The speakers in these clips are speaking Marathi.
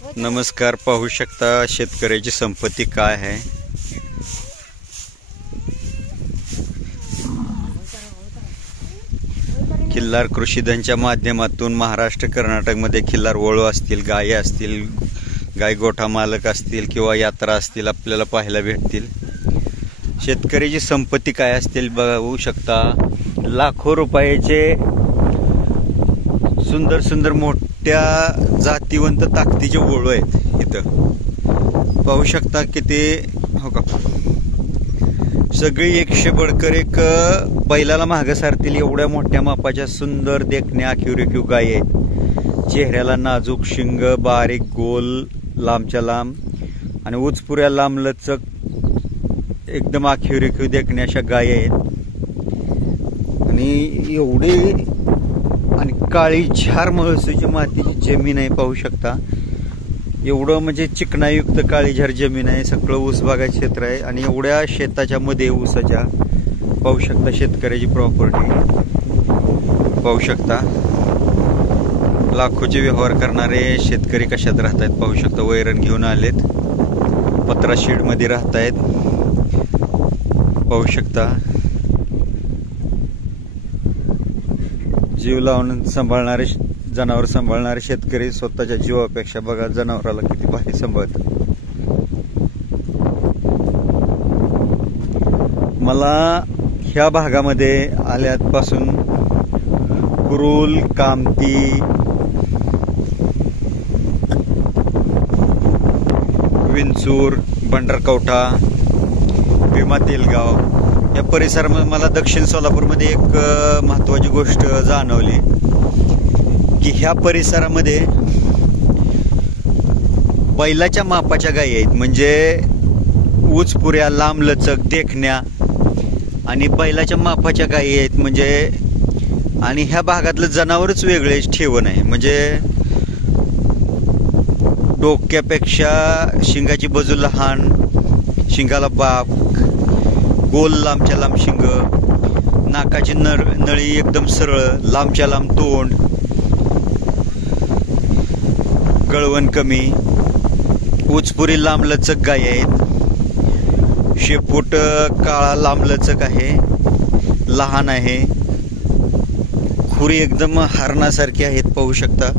नमस्कार, पाहू शकता शेतकऱ्याची संपत्ती काय आहे। खिल्लार कृषीधनच्या माध्यमातून महाराष्ट्र कर्नाटकमध्ये खिल्लार वळू असतील, गायी असतील, गाय गोठा मालक असतील किंवा यात्रा असतील आपल्याला पाहायला भेटतील। शेतकऱ्याची संपत्ती काय असतील बघू शकता। लाखो रुपयाचे सुंदर सुंदर मोठ्या जातीवंत ताकदीचे वळू आहेत। इथं पाहू शकता किती हो का, सगळी 100 बडकर एक बैलाला मागे सारतील एवढ्या मोठ्या मापाच्या सुंदर देखण्या आखीव गायी आहेत। चेहऱ्याला नाजूक शिंग, बारीक गोल, लांबच्या लांब आणि उचपुऱ्या लांब लचक एकदम आखीव देखण्या अशा गायी आहेत। आणि एवढी आणि काळी झार महसूची मातीची जमीन आहे। पाहू शकता एवढं म्हणजे चिकणायुक्त काळी झार जमीन आहे। सगळं ऊस बागायचं क्षेत्र आहे आणि एवढ्या शेताच्या मध्ये ऊसाच्या पाहू शकता शेतकऱ्याची प्रॉपर्टी पाहू शकता। लाखोचे व्यवहार करणारे शेतकरी कशात राहत आहेत पाहू शकता। वैरण घेऊन आलेत, पत्रा शेड मध्ये राहत आहेत पाहू शकता। जीव लावून सांभाळणारे जनावर सांभाळणारे शेतकरी स्वतःच्या जीवापेक्षा बघा जनावराला किती भारी सांभाळतात। मला ह्या भागामध्ये आल्यापासून कुरुल, कामती, विंचूर, भंडारकवठा, भीमा तेलगाव या परिसरामध्ये मला दक्षिण सोलापूरमध्ये एक महत्वाची गोष्ट जाणवली की ह्या परिसरामध्ये बैलाच्या मापाच्या गायी आहेत। म्हणजे उचपुऱ्या, लांब लचक देखण्या आणि बैलाच्या मापाच्या गायी आहेत। म्हणजे आणि ह्या भागातलं जनावरच वेगळे ठेवण आहे। म्हणजे डोक्यापेक्षा शिंगाची बाजू लहान, शिंगाला बाक, गोल लांबच्या लांब शिंग, नाकाची नळी एकदम सरळ, लांबच्या लांब तोंड, गळवण कमी, उचपुरी लांब लचक गायी आहेत। शेपूट काळा लांब लचक आहे, लहान आहे, खुरी एकदम हरणासारखी आहेत पाहू शकता।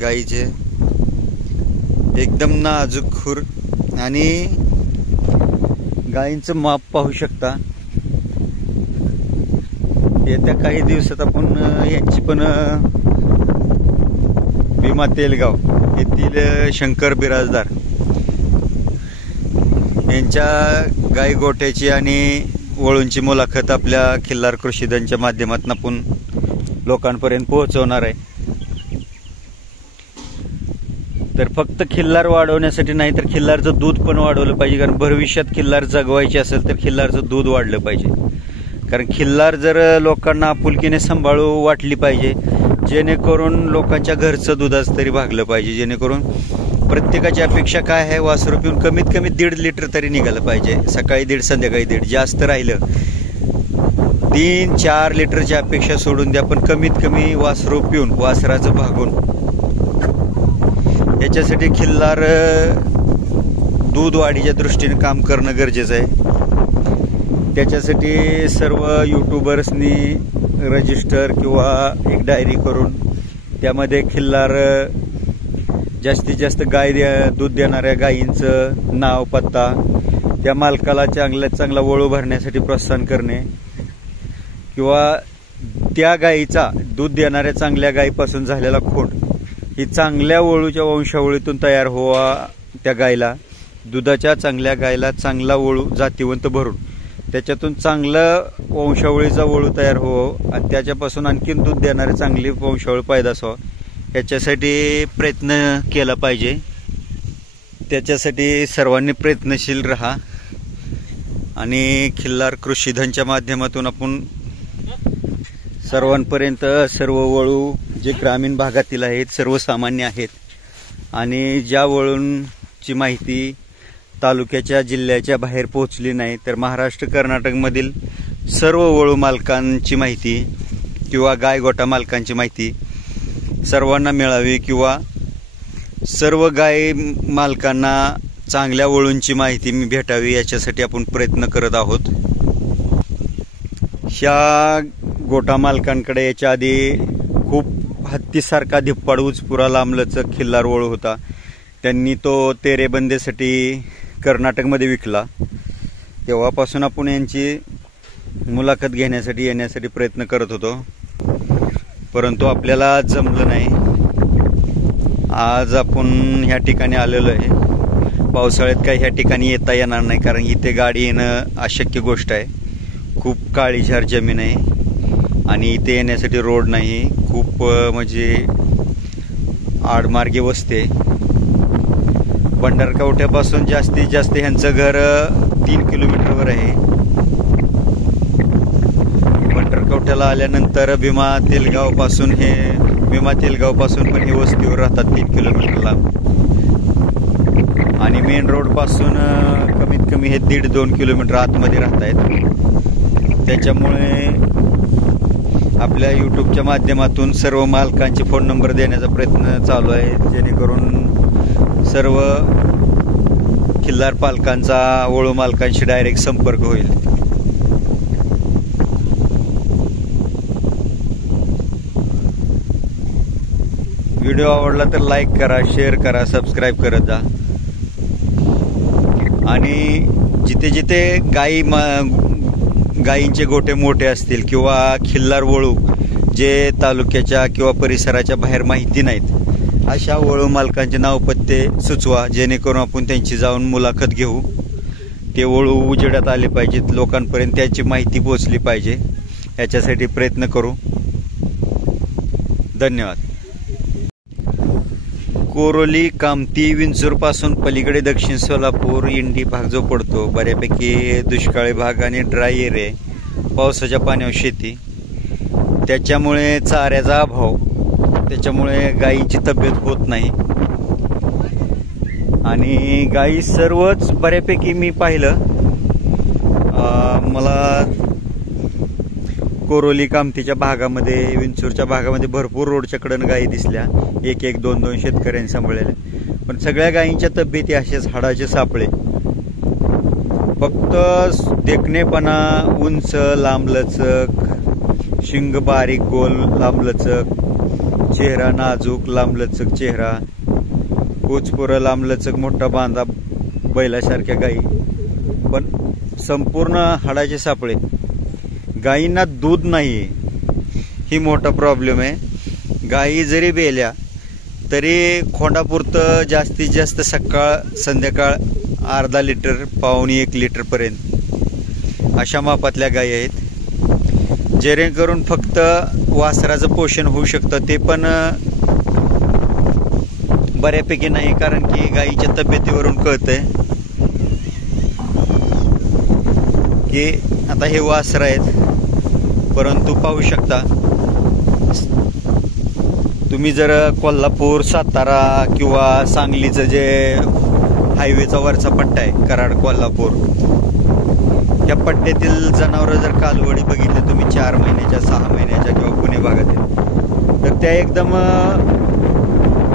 गायीचे एकदम नाजूक खूर आणि गायींचं माप पाहू शकता। येत्या काही दिवसात आपण यांची पण भीमा तेलगाव येथील शंकर बिराजदार यांच्या गाई गोठ्याची आणि वळूंची मुलाखत आपल्या खिल्लार कृषीधनच्या माध्यमातून आपण लोकांपर्यंत पोहोचवणार आहे। तर फक्त खिल्लार वाढवण्यासाठी नाही तर खिल्लारचं दूध पण वाढवलं पाहिजे। कारण भविष्यात खिल्लार जगवायची असेल तर खिल्लारचं दूध वाढलं पाहिजे। कारण खिल्लार जर लोकांना आपुलकीने सांभाळू वाटली पाहिजे, जेणेकरून लोकांच्या घरचं दुधाच तरी भागलं पाहिजे। जेणेकरून प्रत्येकाची अपेक्षा काय आहे, वासरू पिऊन कमीत कमी 1.5 लिटर तरी निघालं पाहिजे। सकाळी 1.5, संध्याकाळी 1.5, जास्त राहिलं 3-4 लिटरची अपेक्षा सोडून द्या, पण कमीत कमी वासरू पिऊन वासराचं भागून याच्यासाठी खिल्लार दूध वाढीच्या दृष्टीने काम करणं गरजेचं आहे। त्याच्यासाठी सर्व यूट्यूबर्सनी रजिस्टर किंवा एक डायरी करून त्यामध्ये खिल्लार जास्तीत जास्त दूध देणाऱ्या गायींचं नाव, पत्ता, त्या मालकाला चांगला वळू भरण्यासाठी प्रोत्साहन करणे किंवा त्या गायीचा दूध देणाऱ्या चांगल्या गायीपासून झालेला खोड ही चांगल्या वळूच्या वंशावळीतून तयार व्हावा। त्या गायला दुधाच्या चांगल्या गायला चांगला वळू जातीवंत भरून त्याच्यातून चांगलं वंशावळीचा वळू तयार व्हावं आणि त्याच्यापासून आणखीन दूध देणारे चांगली वंशावळ पैदास व्हावं याच्यासाठी प्रयत्न केला पाहिजे। त्याच्यासाठी सर्वांनी प्रयत्नशील राहा आणि खिल्लार कृषीधनच्या माध्यमातून आपण सर्वांपर्यंत सर्व वळू जे ग्रामीण भागातील आहेत, सर्वसामान्य आहेत आणि ज्या वळूंची माहिती तालुक्याच्या जिल्ह्याच्या बाहेर पोहोचली नाही तर महाराष्ट्र कर्नाटकमधील सर्व वळू मालकांची माहिती किंवा गाय गोठा मालकांची माहिती सर्वांना मिळावी किंवा सर्व गाय मालकांना चांगल्या वळूंची माहिती भेटावी याच्यासाठी आपण प्रयत्न करत आहोत. ह्या गोटा मालकांकडे याच्या आधी खूप हत्तीसारखा धिप्पाड उचपुरा लांबलचक खिल्लार वळू होता. त्यांनी तो तेरेबंदेसाठी कर्नाटकमध्ये विकला. तेव्हापासून आपण यांची मुलाखत घेण्यासाठी येण्यासाठी प्रयत्न करत होतो, परंतु आपल्याला जमलं नाही. आज आपण ह्या ठिकाणी आलेलो आहे. पावसाळ्यात काही ह्या ठिकाणी येता येणार नाही, कारण इथे गाडी येणं अशक्य गोष्ट आहे. खूप काळीशार जमीन आहे आणि इथे येण्यासाठी रोड नाही. खूप म्हणजे आडमार्गे वस्ती आहे. भंडारकवठ्यापासून जास्तीत जास्त ह्यांचं घर 3 किलोमीटरवर आहे. भंडारकवठ्याला आल्यानंतर भीमा तेलगाव पासून पण हे वस्तीवर राहतात 3 किलोमीटरला. आणि मेन रोड पासून कमीत कमी हे 1.5-2 किलोमीटर आतमध्ये राहत आहेत. त्याच्यामुळे आपल्या यूट्यूबच्या माध्यमातून सर्व मालकांचे फोन नंबर देण्याचा प्रयत्न चालू आहे, जेणेकरून सर्व खिल्लार पालकांचा वळू मालकांशी डायरेक्ट संपर्क होईल. व्हिडिओ आवडला तर लाईक करा, शेअर करा, सबस्क्राईब करत जा. आणि जिथे जिथे गायींचे गोटे मोठे असतील किंवा खिल्लार वळू जे तालुक्याच्या किंवा परिसराच्या बाहेर माहिती नाहीत, अशा वळू मालकांचे नाव पत्ते सुचवा, जेणेकरून आपण त्यांची जाऊन मुलाखत घेऊ. ते वळू उजेडात आले पाहिजेत, लोकांपर्यंत त्याची माहिती पोहोचली पाहिजे, याच्यासाठी प्रयत्न करू. धन्यवाद. कोरोली, कामती, विंचूरपासून पलीकडे दक्षिण सोलापूर, इंडी भाग जो पडतो, बऱ्यापैकी दुष्काळी भाग आणि ड्राय एरिया, पावसाच्या पाण्यावर शेती, त्याच्यामुळे चाऱ्याचा अभाव, त्याच्यामुळे गायींची तब्येत होत नाही. आणि गायी सर्वच बऱ्यापैकी मी पाहिलं, मला कोरोली कामतीच्या भागामध्ये, विंचूरच्या भागामध्ये भरपूर रोडच्या कडेनं गायी दिसल्या, 1-1, 2-2 शेतकऱ्यांनी सांभाळलेल्या. पण सगळ्या गायींच्या तब्येती असेच हाडाचे सापळे, फक्त देखणेपणा, उंच लांबलचक, शिंग बारीक गोल लांबलचक, चेहरा नाजूक लांबलचक चेहरा, उचपुरं लांबलचक मोठा बांधा बैलासारख्या गायी, पण संपूर्ण हाडाचे सापळे. गायींना दूध नाही, ही मोठा प्रॉब्लेम आहे. गायी जरी बेल्या तरी खोंडापुरतं जास्तीत जास्त सकाळ संध्याकाळ अर्धा लिटर, 1.25 लिटरपर्यंत अशा मापातल्या गायी आहेत, जेणेकरून फक्त वासराचं पोषण होऊ शकतं. ते पण बऱ्यापैकी नाही, कारण की गायीच्या तब्येतीवरून कळतंय की आता हे वासर आहेत. परंतु पाहू शकता तुम्ही, जर कोल्हापूर, सातारा किंवा सांगलीचं जे हायवेचा वरचा पट्टा आहे, कराड, कोल्हापूर, या पट्ट्यातील जनावरं जर कालवडी बघितले तुम्ही 4 महिन्याच्या, 6 महिन्याच्या किंवा पुणे भागातील, तर त्या एकदम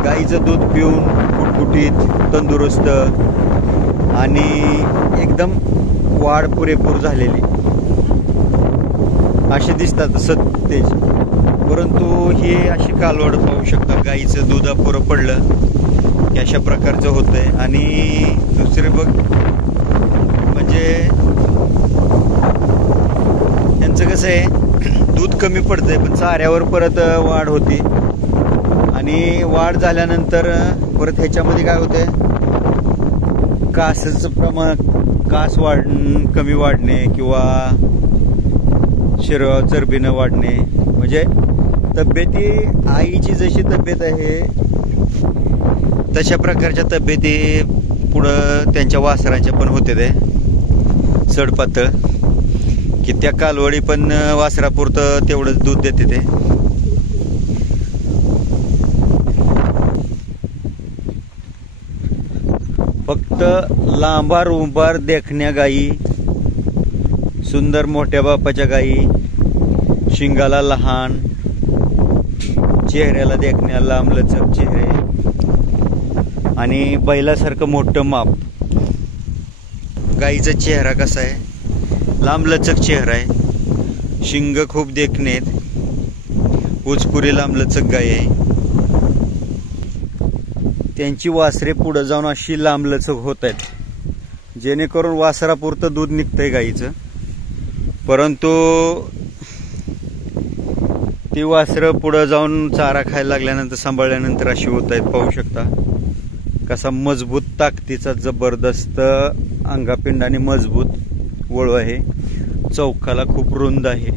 गाईचं दूध पिऊन कुटकुटीत, तंदुरुस्त आणि एकदम वाढ पुरेपूर झालेली असे दिसतात सतेज. परंतु हे अशी कालवड पाहू शकता, गाईचं दूध अपुरं पडलं की अशा प्रकारचं होतंय. आणि दुसरे बघ म्हणजे त्यांचं कसं आहे, दूध कमी पडतंय पण चाऱ्यावर परत वाढ होती, आणि वाढ झाल्यानंतर परत ह्याच्यामध्ये काय होतंय, कासाचं प्रमाण, कास कमी वाढणे किंवा शरीरावर चरबी न वाढणे, म्हणजे तब्येती आईची जशी तब्येत आहे तशा प्रकारच्या तब्येती पुढं त्यांच्या वासरांच्या पण होते ते सडपातळ, की त्या कालवडी पण वासरापुरतं तेवढंच दूध देते ते. फक्त लांबार उंबार देखण्या गायी, सुंदर मोठ्या बापाच्या गायी, शिंगाला लहान, चेहऱ्याला देखण्या लांबलचक चेहरे, आणि बैलासारखं मोठं माप. गाईचा चेहरा कसा आहे, लांबलचक चेहरा आहे, शिंग खूप देखणे आहेत, उचपुरी लांबलचक गाय आहे. त्यांची वासरे पुढे जाऊन अशी लांबलचक होत आहेत, जेणेकरून वासरापुरतं दूध निघतंय गाईचं. परंतु ती वासरं पुढे जाऊन चारा खायला लागल्यानंतर, सांभाळल्यानंतर अशी होत आहेत. पाहू शकता कसा मजबूत ताकदीचा जबरदस्त अंगापिंडाने मजबूत वळू आहे. चौकाला खूप रुंद आहे,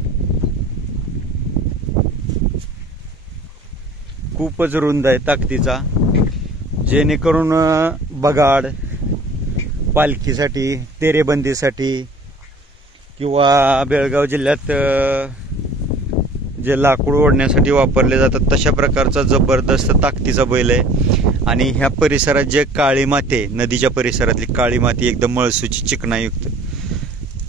खूपच रुंद आहे ताकदीचा, जेणेकरून बगाड, पालखीसाठी, तेरेबंदीसाठी किंवा बेळगाव जिल्ह्यात जे लाकूड ओढण्यासाठी वापरले जातात तशा प्रकारचा जबरदस्त ताकदीचा बैल आहे. आणि ह्या परिसरात जे काळी माती आहे, नदीच्या परिसरातली काळी माती एकदम मळसूची चिकणायुक्त,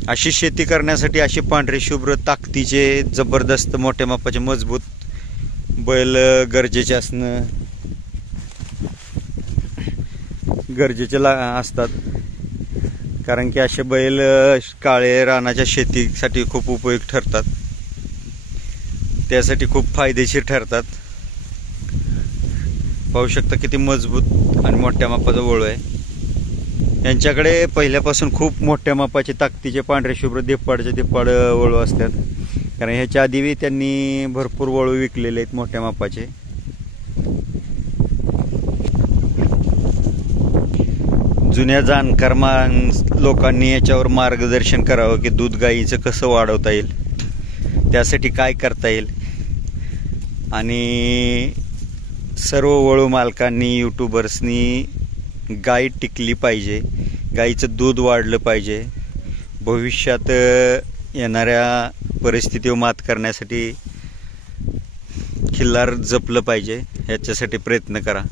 अशी शेती करण्यासाठी अशी पांढरे शुभ्र ताकदीचे जबरदस्त मोठ्या मापाचे मजबूत बैल गरजेचे असणं गरजेचे असतात. कारण की असे बैल काळे रानाच्या शेतीसाठी खूप उपयुक्त ठरतात, त्यासाठी खूप फायदेशीर ठरतात. पाहू शकता किती मजबूत आणि मोठ्या मापाचा वळू आहे. यांच्याकडे पहिल्यापासून खूप मोठ्या मापाचे ताकदीचे पांढरे शुभ्र दिप्पाड वळू असतात. कारण ह्याच्या आधी त्यांनी भरपूर वळू विकलेले आहेत मोठ्या मापाचे. जुन्या जाणकार लोकांनी याच्यावर मार्गदर्शन करावं की दूध गाईचं कसं वाढवता येईल, त्यासाठी काय करता येईल. आणि सर्व वळू मालकांनी, यूट्यूबर्सनी गाय टिकली पाहिजे, गाईचं दूध वाढलं पाहिजे. भविष्यात येणाऱ्या परिस्थितीवर मात करण्यासाठी खिल्लार जपलं पाहिजे, ह्याच्यासाठी प्रयत्न करा.